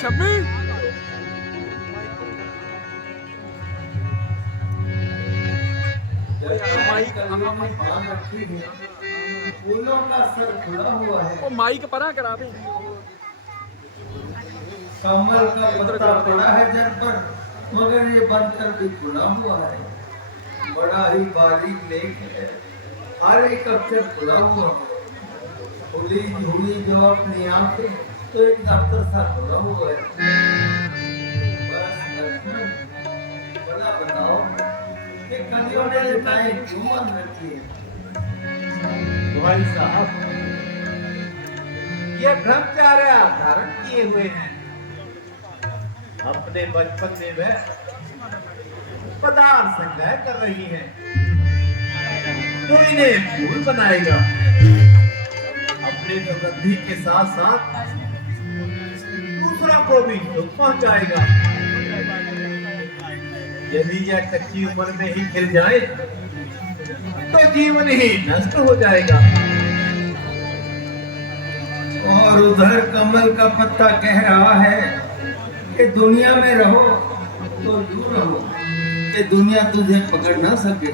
शम्मी फूलों का सर खुला हुआ है, वो माइक परा करा दे। कमल का पत्ता पड़ा है जड़ पर, मगर ये बंतर भी खुला हुआ है। बड़ा ही बारीक लेख है, हर एक अक्षर खुला हुआ है। खुली हुई जो अपनी आंखें, तो एक दफ्तर सा खुला हुआ है। बस लक्ष्मण, बड़ा बताओ कि कलियों ने नाई क्यों बंद रखी है? भाई साहब, ये ब्रह्मचार्य धारण किए हुए हैं। अपने बचपन में वह पदार्थ संग्रह कर रही हैं, तो इन्हें फूल बनाएगा। अपने प्रवृत्ति के साथ साथ दूसरों को भी दुख पहुंचाएगा। यदि यह कच्ची उम्र में ही खिल जाए तो जीवन ही नष्ट हो जाएगा। और उधर कमल का पत्ता कह रहा है कि दुनिया में रहो तो दूर रहो, कि दुनिया तुझे पकड़ ना सके।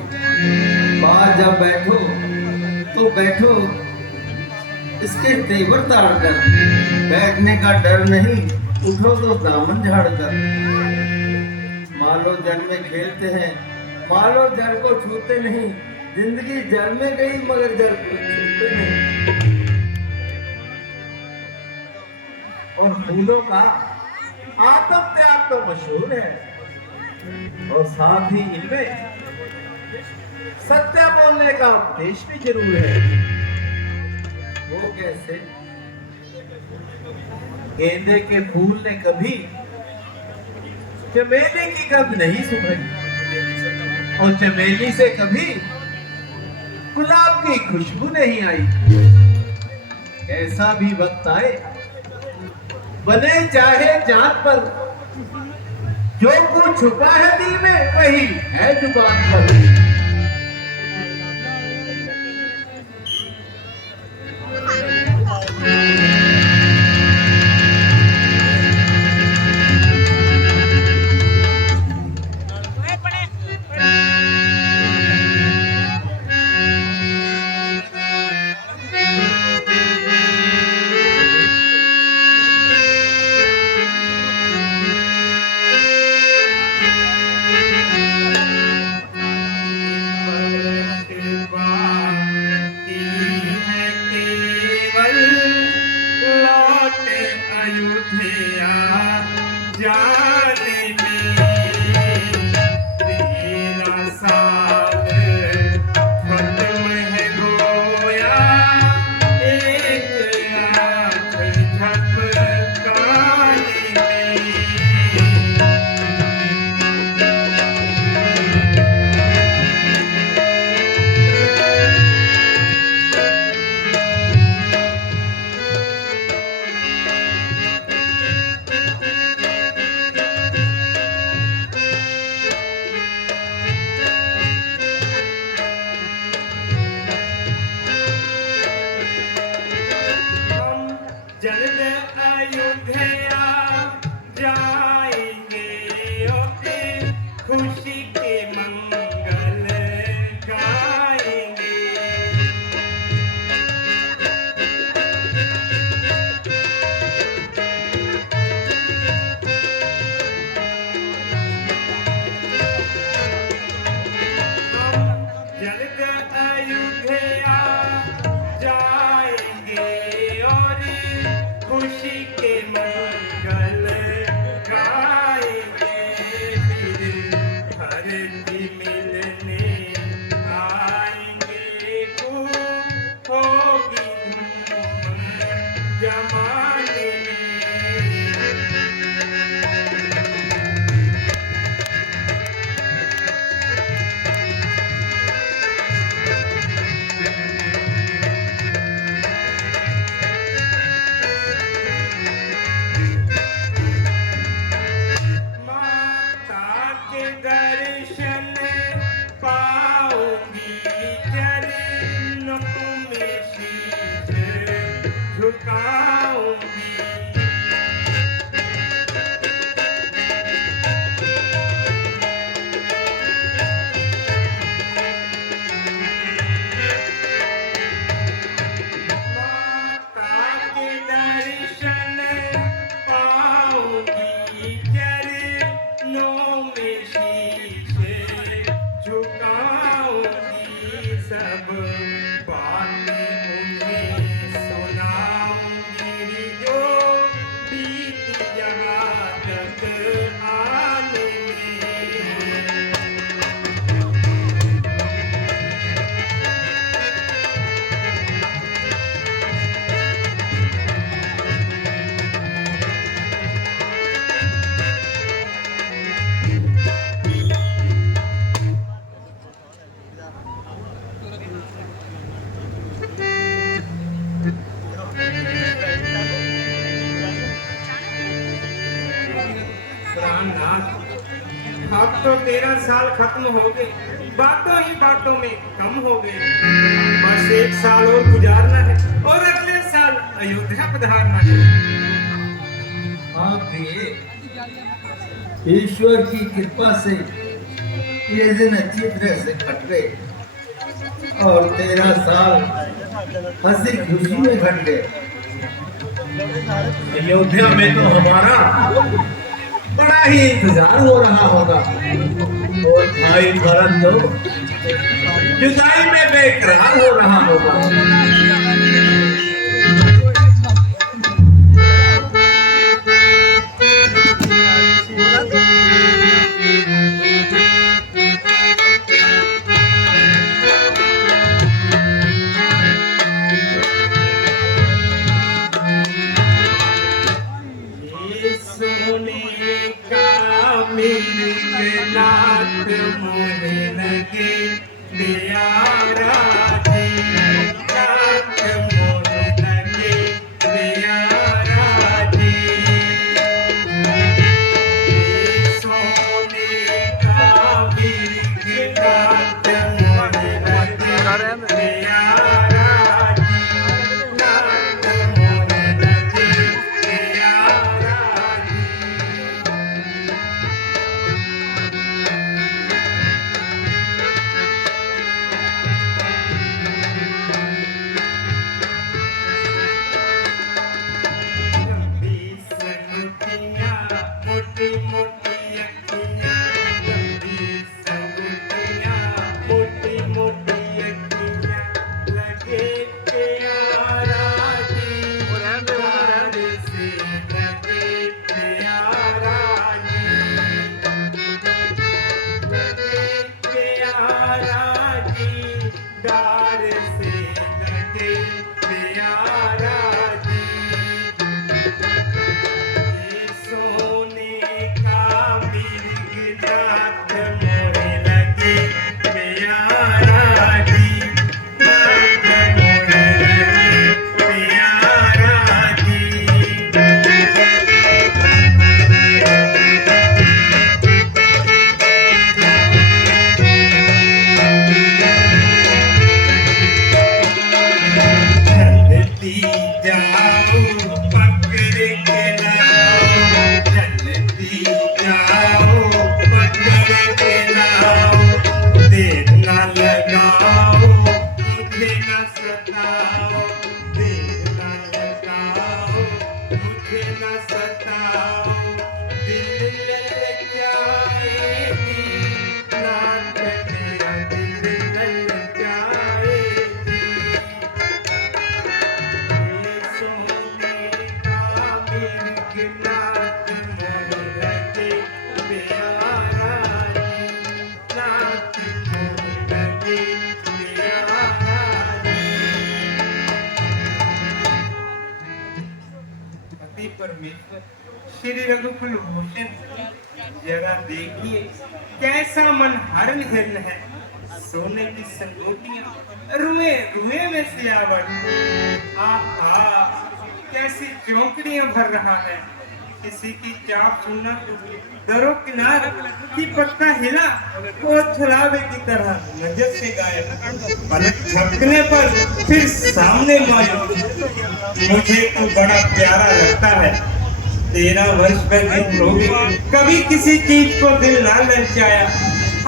बाहर जब बैठो तो बैठो इसके तेवर ताड़ कर, बैठने का डर नहीं, उठो तो दामन झाड़ कर। मालो जल में खेलते हैं, मालो जल को छूते नहीं। जिंदगी जल में गई मगर जल को छूते नहीं। और फूलों का आत्म त्याग तो मशहूर है, और साथ ही इनमें सत्य बोलने का उपदेश भी जरूर है। वो कैसे? गेंदे के फूल ने कभी चमेली की गंध नहीं सुखाई, और चमेली से कभी गुलाब की खुशबू नहीं आई। ऐसा भी वक्त आए, बने चाहे जान पर, जो कुछ छुपा है दिल में वही है जुबान पर। बातें उन्हें सुनाऊंगी जो बीत यहाँ तक आने में। प्राणनाथ, अब तो 13 साल खत्म हो गए, बातों ही बातों में कम हो गए। बस 1 साल और गुजारना है और अगले साल अयोध्या पधारना है। हाँ प्रिय, ईश्वर की कृपा से ये दिन अच्छी तरह से कट गए और 13 साल हंसी खुशी में कट गए। अयोध्या में तो हमारा बड़ा ही इंतजार हो रहा होगा और भाई भरत तो जुदाई में बेकरार हो रहा होगा। नाथ मोहे लगे प्यारा जी, नाथ मोहे लगे प्यारा जी। सोने का मिर्ग नाथ मोहे लगे प्यारा जी, नाथ मोहे लगे प्यारा जी। लंबी संगतियाँ, मोटी मोटी अखियाँ, लंबी संगतियाँ, मोटी मोटी अखियाँ, लगे प्यारा जी, प्यार से लगे प्यारा जी, लगे प्यारा जी, प्यार से लगे प्यारा जी। सोने का मिर्ग नाथ मोहे लगे प्यारा जी, नाथ मोहे लगे प्यारा जी। जल्दी जाओ पकड़ के लाओ, जल्दी जाओ पकड़ के लाओ, देर न लगाओ मुझे न सताओ, देर न लगाओ मुझे न सताओ, दिल ललचाएगी नाथ मेरा दिल ललचाएगी। सोने का मिर्ग नाथ मोहे लगे प्यारा जी, नाथ मोहे लगे प्यारा जी। पति परमेश्वर श्री रघुकुल भूषण, जरा देखिए कैसा मन हरण हिरण है। सोने की संगोटियां रुए रुए में सियावट, आहा कैसी चौकड़ियां भर रहा है। किसी की चाप सुनना दरो किनार की पत्ता हिला वो छलावे की तरह नजर से गायब, पलक झपकने पर फिर सामने मायूं। मुझे तो बड़ा प्यारा लगता है, 13 वर्ष व्यतीत हो गए, कभी किसी चीज को दिल ना ललचाया।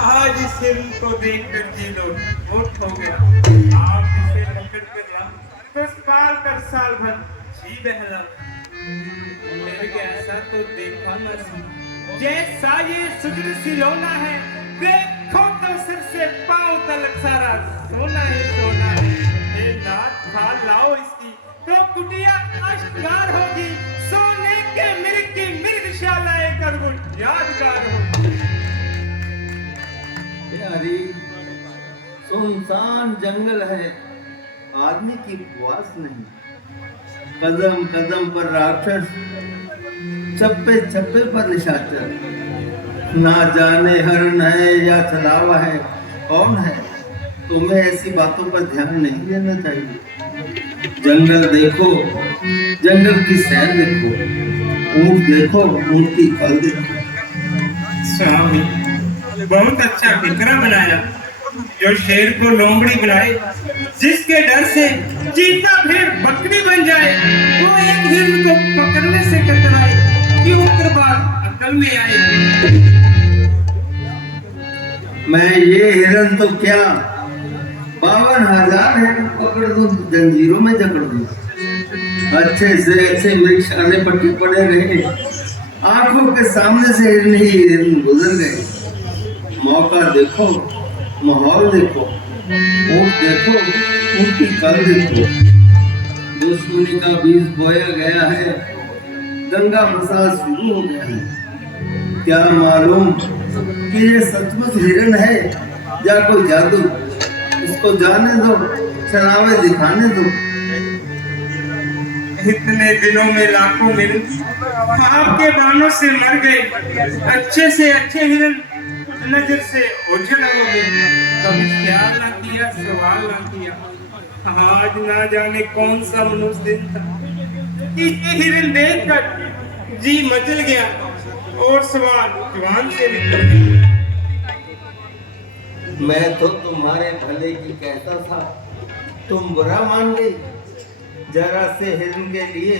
आज इस हिरण को देखकर जी लो होठ हो गया। आप इसे पकड़ कर लाओ तो साल कर साल भर जी बहला। मेरे के ऐसा तो देखा मसी, जैसा ये सुगंध सिलोना है, देखो तो सिर से पांव तक सारा सोना ही सोना कुटिया अष्टगार होगी, सोने के मिर्ग की मिर्गशाला एक अद्भुत यादगार होगी। प्यारी सुनसान जंगल है, आदमी की वास नहीं। कदम कदम पर राक्षस, चप्पे चप्पे पर निशाचर। ना जाने हरण है या छलावा है, कौन है? तुम्हें ऐसी बातों पर ध्यान नहीं देना चाहिए। जंगल देखो, जंगल की सैर देखो, ऊंट देखो, ऊंट की फल देखो। स्वामी, बहुत अच्छा फिक्रा बनाया। जो शेर को लोमड़ी बनाए, जिसके डर से चीता फिर बकरी बन जाए, वो एक हिरण को पकड़ने से कतराए, क्यों कृपा अकल में आए। मैं ये हिरन तो क्या 52,000 हिरन पकड़ दूं, जंजीरों में जकड़ दूं। अच्छे से अच्छे मृगशाले पट्टी पड़े रहे, आंखों के सामने से हिरन ही हिरन गुजर गए। मौका देखो, माहौल देखो, ऊंट देखो, ऊंट की कल देखो। दुश्मनी का बीज बोया गया है, दंगा फसाद शुरू हो गया है। क्या मालूम कि ये सचमुच हिरन है या कोई जादू। इसको जाने दो, चलावे दिखाने दो। इतने दिनों में लाखों मिर्ग आपके बाणों से मर गए। अच्छे से अच्छे हिरन नजर से ओझल हो गए। कभी ख्याल ना किया, सवाल ना किया। आज ना जाने कौन सा मनुष्य दिन था कि ये हिरन देखकर जी मचल गया और सवाल जुबान से निकल गया। मैं तो तुम्हारे भले की कहता था, तुम बुरा मान गई। जरा से हिरन के लिए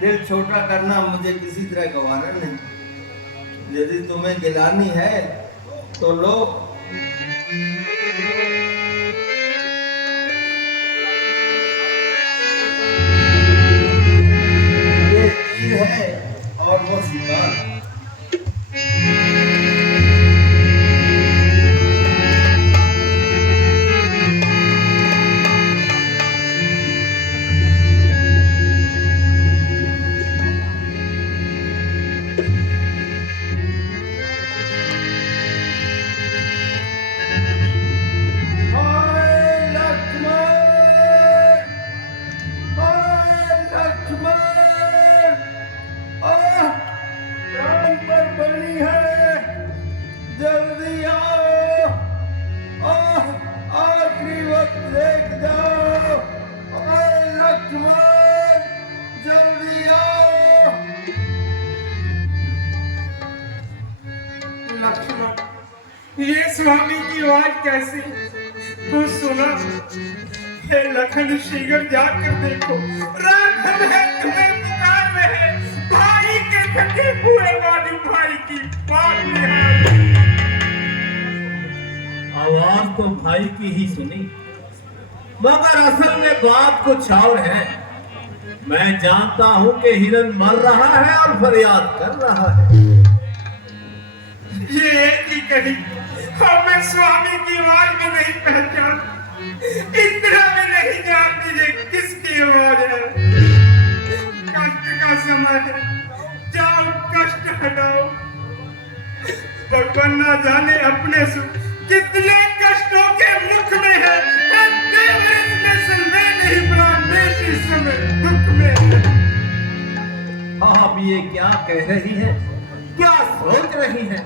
दिल छोटा करना मुझे किसी तरह गवारा नहीं। यदि तुम्हें गिलानी है तो लो। ये तीर है और वो शिकार। ये स्वामी की आवाज कैसी कुछ सुना? हे लखन शीघ्र जाकर देखो, राघव है तुम्हें पुकार रहे। भाई के थके हुए वाली भाई की बात में है। आवाज तो भाई की ही सुनी, मगर असल में बात कुछ और है। मैं जानता हूं कि हिरन मर रहा है और फरियाद कर रहा है। ये एक ही कही, हमें स्वामी की आवाज में नहीं पहचान, इतना में नहीं जान दीजिए किसकी आवाज है। कष्ट का समय है, जाओ कष्ट हटाओ। भगवान ना जाने अपने सुख कितने कष्टों के मुख में है। नहीं प्राण देश इस समय दुख में है। आप ये क्या कह रही है, क्या सोच रही है?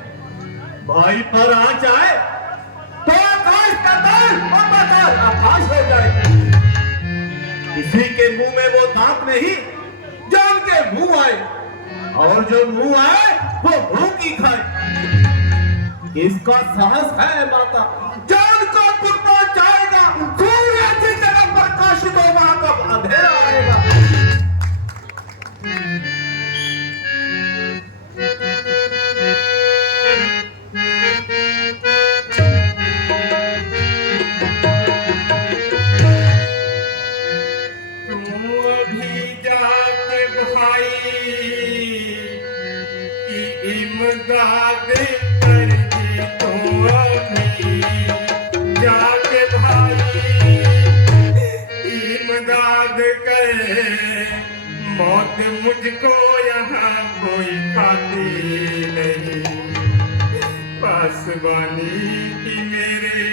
भाई पर आ जाए तो आकाश का ताल और पाताल आकाश हो जाए। किसी के मुंह में वो दांत नहीं जो उनके मुंह आए, और जो मुंह आए वो भूखी खाए। किसका साहस है माता, जान को दूर पहुंचाएगा। सूर्य की तरह प्रकाशित होगा, कब अंधेरा आएगा। इमदाद कर दी तो अभी जाके भाई, इमदाद कर मौत मुझको यहाँ कोई खाती नहीं, पासवानी की मेरे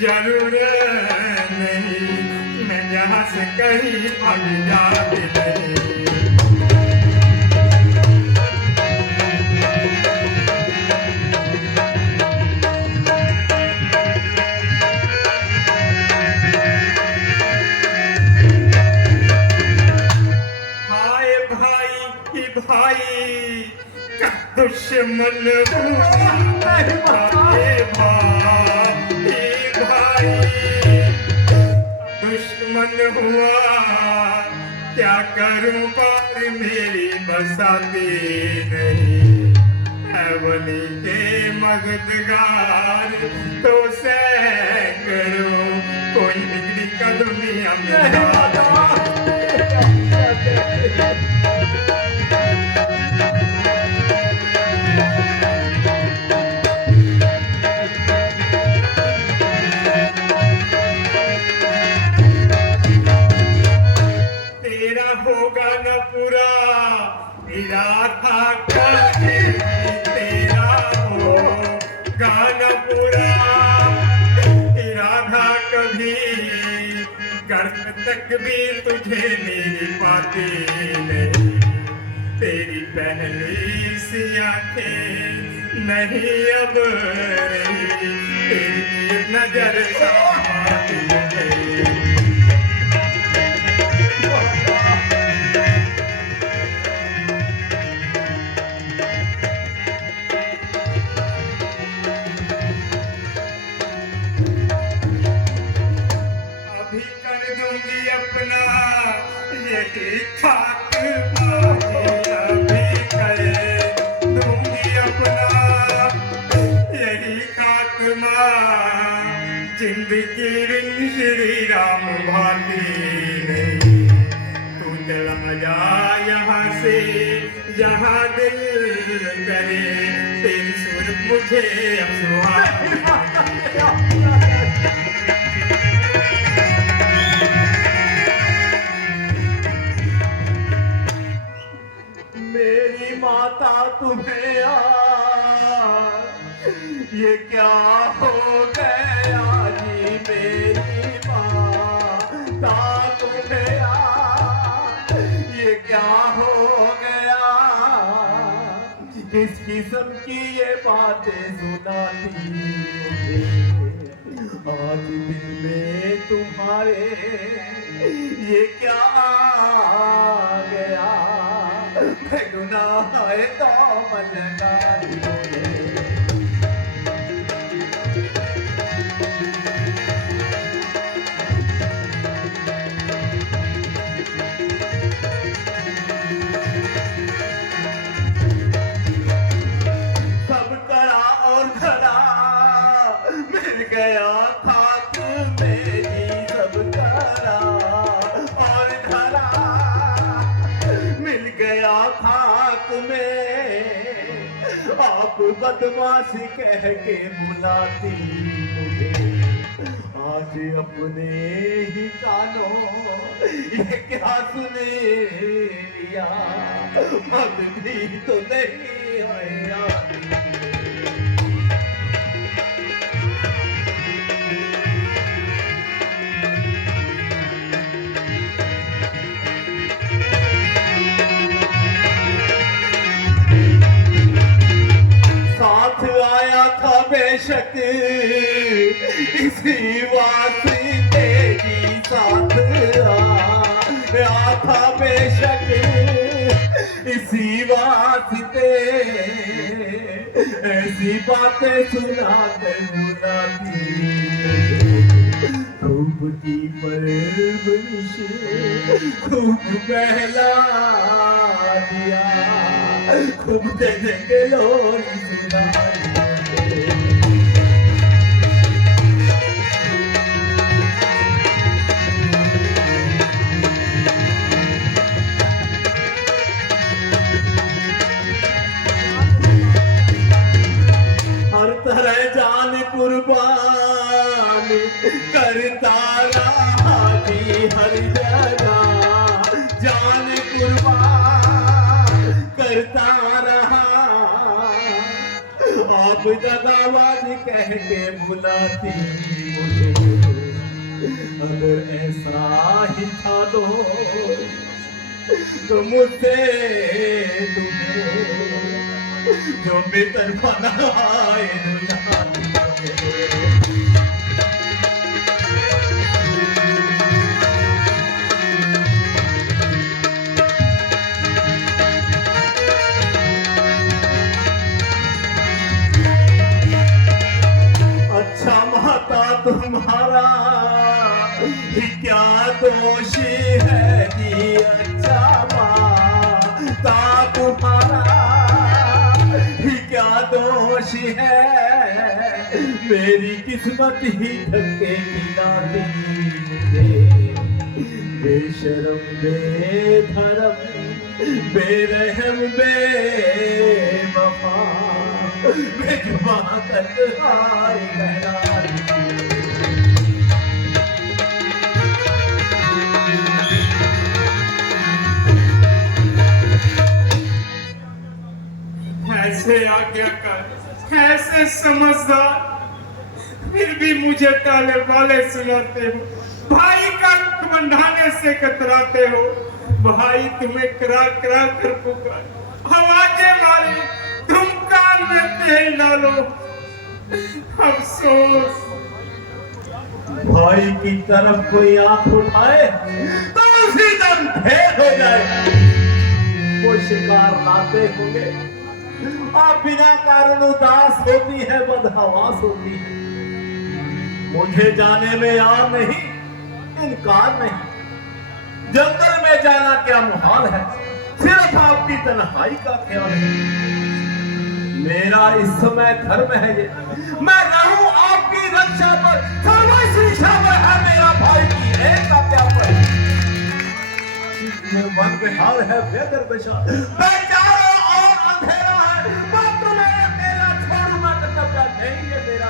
जरूरत नहीं, मैं यहाँ से कहीं भाग जाती नहीं। हाय भाई की भाई का दुश्मन हुआ, हाय भाई भाई दुश्मन हुआ, क्या करूं पर मेरी बसाती नहीं, अवनी के मददगार तो सैकड़ों, कोई बिगड़ी का दुनिया में तेरा होगा न पूरा इरादा कभी, तेरा होगा न पूरा इरादा कभी, गर्द तक भी तुझे मेरी पाती नहीं, तेरी पहली सी आंखें नहीं अब रही, तेरी नजर सामाती है। अभी कर दूंगी अपना यही खात्मा, अभी कर दूंगी अपना यही खात्मा, जिंदगी रिंग श्री राम भाती नहीं, तू चला जा यहाँ से जहाँ दिल करे, तेरी सुर मुझे अब सुहाती। मेरी माता तुम्हें ये क्या हो गया जी, मेरी माता तुम्हें ये क्या हो गया, किस किस्म की ये बातें सुनाती मुझे, आज दिल में तुम्हारे ये क्या आ गया, गुनाह है तो मजगारी बोले। सब कड़ा और धड़ा मिल गया खाक में जी, सब कड़ा और धड़ा मिल गया खाक में, आप बदमाशी कह के बुलाती मुझे, आज अपने ही कानों ये क्या सुने लिया, मत भी तो नहीं आया। साथ आया था बेशक इसी वास्ते जी, साथ आया था बेशक इसी वास्ते, ऐसी बातें सुना कर बुलाती, खूब की परवरिश खूब बहला दिया, खूब देने के लोरी सुना हर तरह जान कुर्बान करता रहा जी, हर जगह करता रहा, आप दगाबाज कह के बुलाती मुझे। अगर ऐसा ही था तो मुझसे तुम्हें जो बेहतर बनाए रुलाती मुझे। अच्छा माता तुम्हारा ही क्या दोष है जी, अच्छा माता तुम्हारा ही क्या दोष है, मेरी किस्मत ही धक्के खिलाती मुझे। बेशरम बेधर्म बेरहम बेवफा बेजुबां तक हाय कहलाती। ऐसे आज्ञाकार, ऐसे समझदार, फिर भी मुझे ताले वाले सुनाते हो, भाई का बंधाने से कतराते हो। भाई तुम्हें करा करा कर पुकार, आवाजें मारे, तुम कान में तेल डालो। अफसोस भाई की तरफ कोई आंख उठाए तो उसी दम ढेर हो जाए। वो शिकार लाते होंगे, आप बिना कारण उदास होती है, बदहवास होती है। मुझे जाने में यार नहीं, इनकार नहीं। जंगल में जाना क्या मुहाल है, सिर्फ आपकी तन्हाई का ख्याल है। मेरा इस समय धर्म है ये, मैं रहूं आपकी रक्षा पर, सर्वश्रेष्ठा पर है मेरा भाई की एक का क्या पर। मन बेहाल है बेदर बेचार, बेचारा और अंधेरा है, मैं तुम्हें अकेला छोड़ूंगा कर्तव्य नहीं ये मेरा है।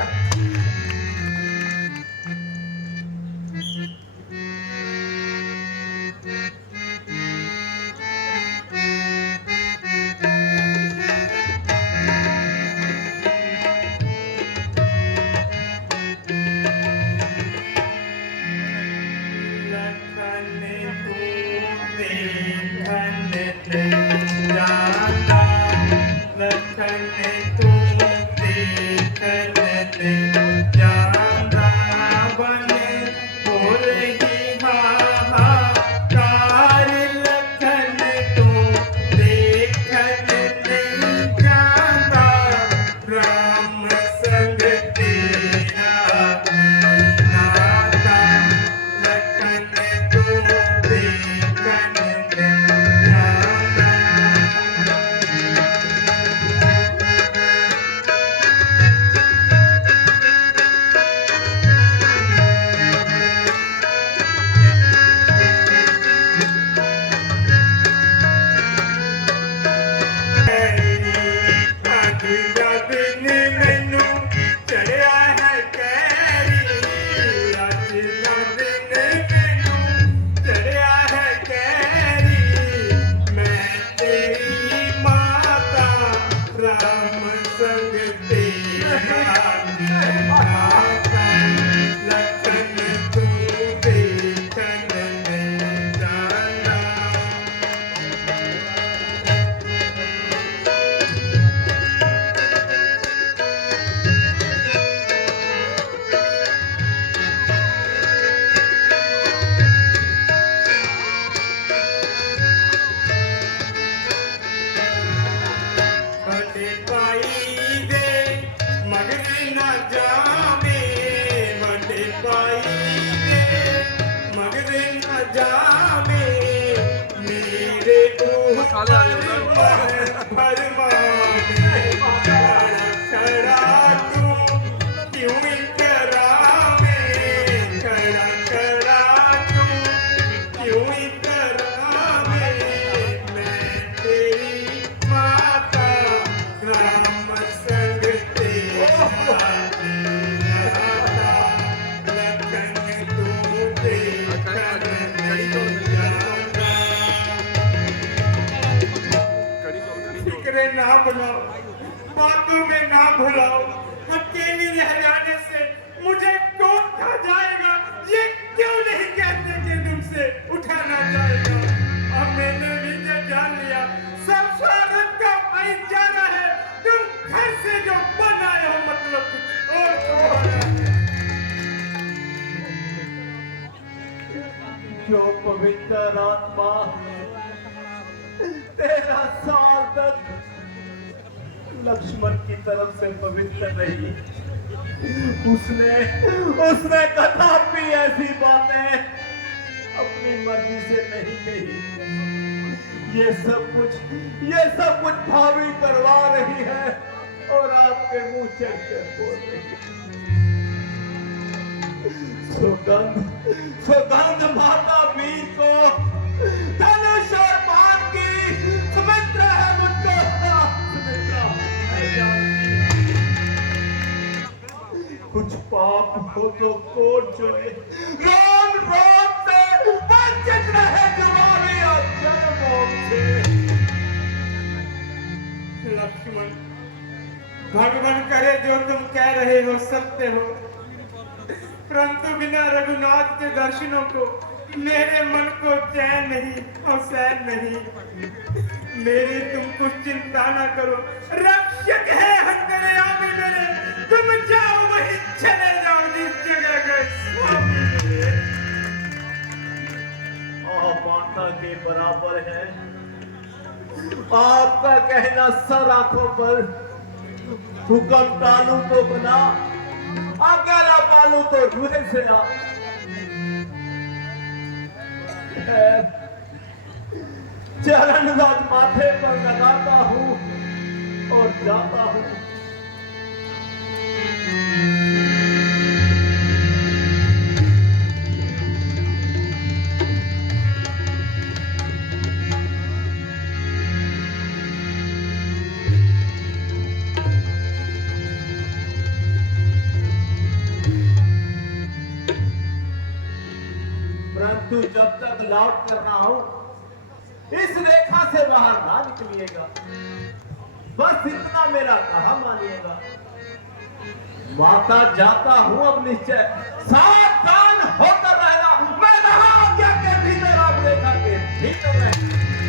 मुझे ना बुलाओ, बातों में ना भुलाओ। अकेली रह जाने से मुझे कौन खा जाएगा, ये क्यों नहीं कहते कि तुमसे उठा ना जाएगा। अब मैंने भी तो जान लिया, सब स्वागत का भाईचारा है। तुम घर से जो बनाए हो मतलब कुछ और तो है। जो पवित्र आत्मा 13 साल तक लक्ष्मण की तरफ से पवित्र रही, उसने कदापि ऐसी बातें अपनी मर्जी से नहीं कही। ये सब कुछ भाभी करवा रही है और आपके मुंह चढ़कर बोल रही है। सुगंध माता वीर को धनुष और बाण की सुमित्रा है मुझको। कुछ पाप हो तो कोट जोड़े, रोम रोम से वंचित रहे जुबानी और जन्मों से। लक्ष्मण, भगवान करे जो तुम कह रहे हो सत्य हो, परंतु बिना रघुनाथ के दर्शनों को मेरे मन को चैन नहीं और सैन नहीं। मेरी तुम कुछ चिंता ना करो, रक्षक है अंतर्यामी मेरे। तुम जाओ वहीं चले जाओ जिस जगह गए स्वामी मेरे। आप माता के बराबर है, आपका कहना सर आंखों पर। हुक्म टालू तो बना, आज्ञा ना पालू तो रूहे से आ। चरण रज माथे पर लगाता हूं और जाता हूं। परंतु जब तक लौट कर रहा हूं, इस रेखा से बाहर ना निकलिएगा। बस इतना मेरा कहा मानिएगा। माता जाता हूं अब निश्चय, सावधान होकर रहना। मैं रहा आज्ञा के भीतर, आप रेखा के भीतर रहे।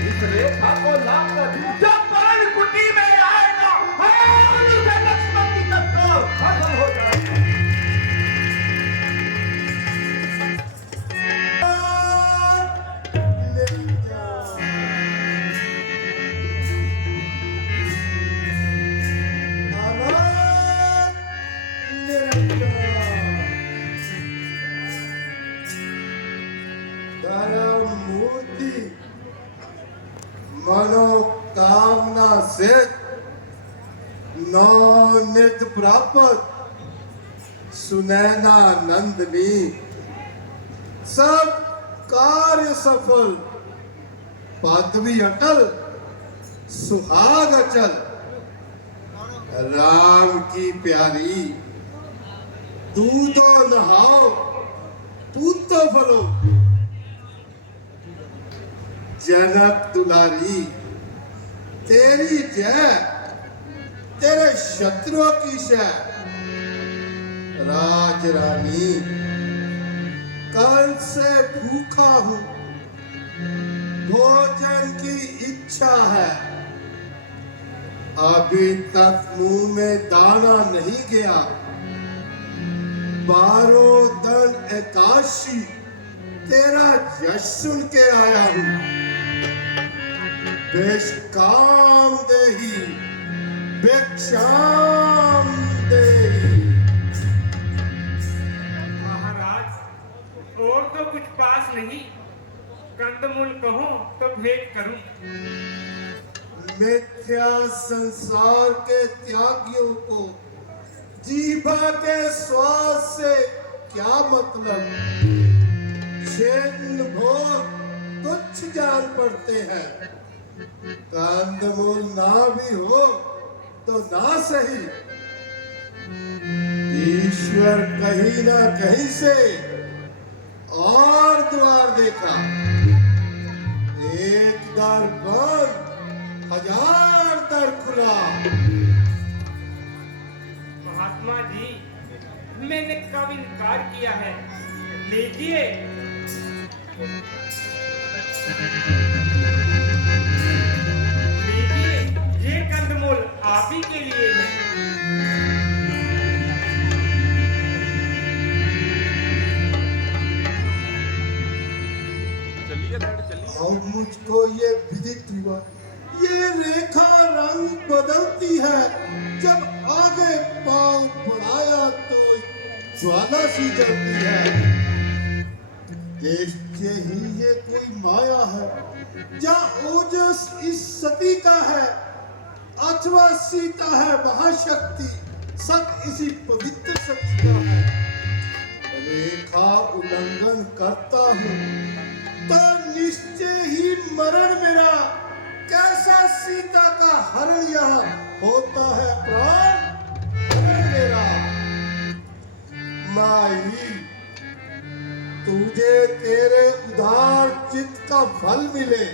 इस रेखा को लाकर जब करण कुटी में आएगा, उसे लक्ष्मण की तत्काल खत्म हो जाएगा। मनोकामना से नवनिध प्राप्त सुनैना नंदनी, सब कार्य सफल, पदवी अटल, सुहाग अचल, राम की प्यारी। दूधो नहाओ पूतो फलो, जनक दुलारी तेरी जय, तेरे शत्रुओं की शय। राज रानी कल से भूखा हूं, भोजन की इच्छा है। अभी तक मुंह में दाना नहीं गया। 12 दिन एकादशी तेरा यश सुन के आया हूं। बेशकाम देही, भिक्षाम देही। महाराज, और तो कुछ पास नहीं, कंदमूल कहो तो भेंट करूं। मिथ्या संसार के त्यागियों को जीभा के स्वाद से क्या मतलब। छिन्न भोग तुच्छ जान पड़ते हैं। कंदमूल ना भी हो तो ना सही, ईश्वर कहीं ना कहीं से और द्वार देखा। एक द्वार बंद, 1000 द्वार खुले। खुला। महात्मा जी, मैंने कब इनकार किया है? लीजिए। लीजिए, ये कंदमूल आप ही के लिए है। और मुझको ये विदित हुआ, ये रेखा रंग बदलती है। जब आगे पांव बढ़ाया तो ज्वाला सी जलती है। निश्चय ही ये कोई माया है, या ओजस इस सती का है, अथवा सीता है महाशक्ति, सत इसी पवित्र सती का है। रेखा उल्लंघन करता हूँ तो निश्चय ही मरण मेरा। कैसा सीता का हरण यहाँ होता है प्राण हरण मेरा। माई, तुझे तेरे उदार चित्त का फल मिले।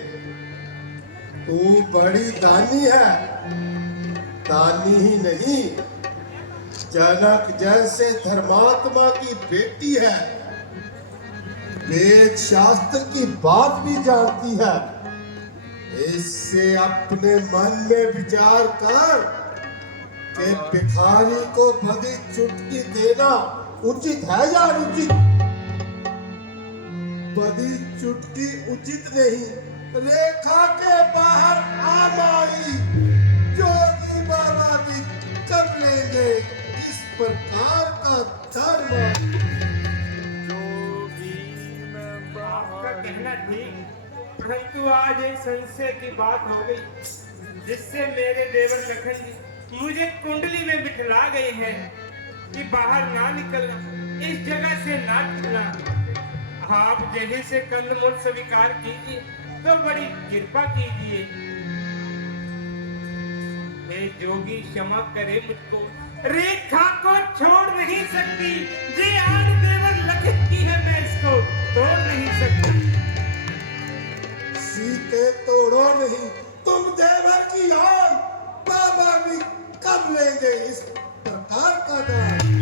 तू बड़ी दानी है, दानी ही नहीं, जनक जैसे धर्मात्मा की बेटी है। वेद शास्त्र की बात भी जानती है। इससे अपने मन में विचार कर कि भिखारी को बदी चुटकी देना उचित है या अनुचित। बदी चुटकी उचित नहीं, रेखा के बाहर आ माई। जोगी बाबा भी कर लेंगे इस प्रकार का धर्म। आपका कहना ठीक, परंतु आज एक संशय की बात हो गई, जिससे मेरे देवर लखन जी मुझे कुंडली में बिठला गए हैं कि बाहर ना निकलना, इस जगह से ना निकलना। आप जगह से कंदमूल स्वीकार कीजिए तो बड़ी कृपा कीजिए। हे जोगी, क्षमा करे मुझको, रेखा को छोड़ नहीं सकती। ये आज देवर लखन की है, मैं इसको तोड़ नहीं सकती। सीते तोड़ो नहीं, तुम देवर की आन। बाबा भी कर लेंगे इस प्रकार का दान।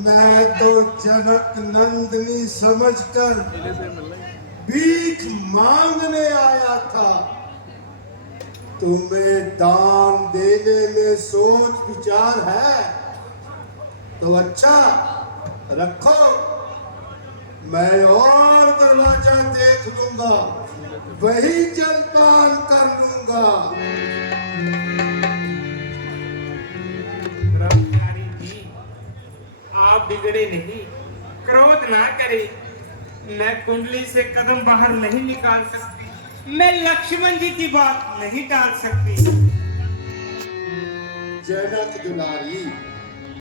मैं तो जनक नंदनी समझकर भीख मांगने आया था। तुम्हें दान देने में सोच विचार है तो अच्छा रखो, मैं और दरवाजा देख लूंगा, वही जलपान कर लूंगा। बिगड़े नहीं, क्रोध ना करे। मैं कुंडली से कदम बाहर नहीं निकाल सकती, मैं लक्ष्मण जी की बात नहीं टाल सकती। जनक दुलारी,